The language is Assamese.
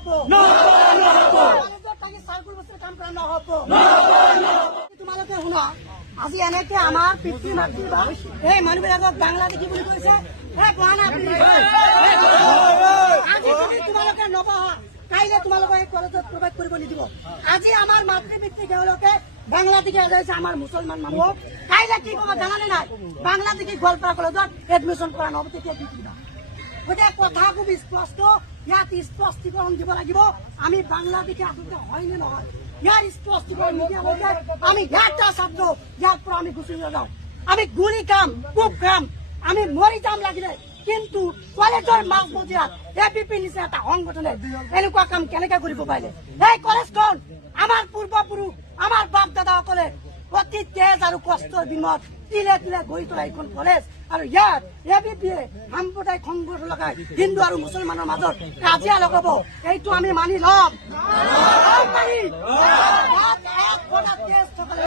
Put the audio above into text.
নহব চাৰ্কুল বস্তুৰ কাম কৰা নহব। তোমালোকে শুনা, আজি এনেকে আমাৰ পিতৃ মাতৃ বা এই মানুহবিলাকক বাংলা দেখি বুলি কৈছে। আজি যদি তোমালোকে নপঢ়া, কাইলে তোমালোকে এই কলেজত প্ৰৱেশ কৰিব নিদিব। আজি আমাৰ মাতৃ পিতৃ তেওঁলোকে বাংলা দেখি আজাইছে আমাৰ মুছলমান মানুহক। কাইলে কি ক'ব জানানে নাই? বাংলা দেখি গোৱালপাৰা কলেজত এডমিশ্যন কৰা নহব, তেতিয়া কি কৰিবা? গতিকে কথা খুব স্পষ্ট, ইয়াত স্পষ্টীকৰণ দিব লাগিব। আমি বাংলা দেখি আচলতে হয়নে নহয় ইয়াৰ স্পষ্টীকৰণ নিদিয়ালৈকে আমি ইয়াত ছাত্ৰ ইয়াৰ পৰা আমি গুচি নাযাওঁ। আমি গুলি খাম, কোব খাম, আমি মৰি যাম লাগিলে, কিন্তু কলেজৰ মাজমজিয়াত ABP নিচিনা এটা সংগঠনে এনেকুৱা কাম কেনেকে কৰিব পাৰিলে? এই কলেজখন আমাৰ পূৰ্বপুৰুষ, আমাৰ বাপ দাদাসকলে অতি তেজ আৰু কষ্টৰ বিনিময়ত তিলে তিলে গঢ়ি তোলা এইখন কলেজ, আৰু ইয়াত ABPয়ে সাম্প্ৰদায়িক সংগঠন লগাই হিন্দু আৰু মুছলমানৰ মাজত কাজিয়া লগাব, এইটো আমি মানি ল'ম।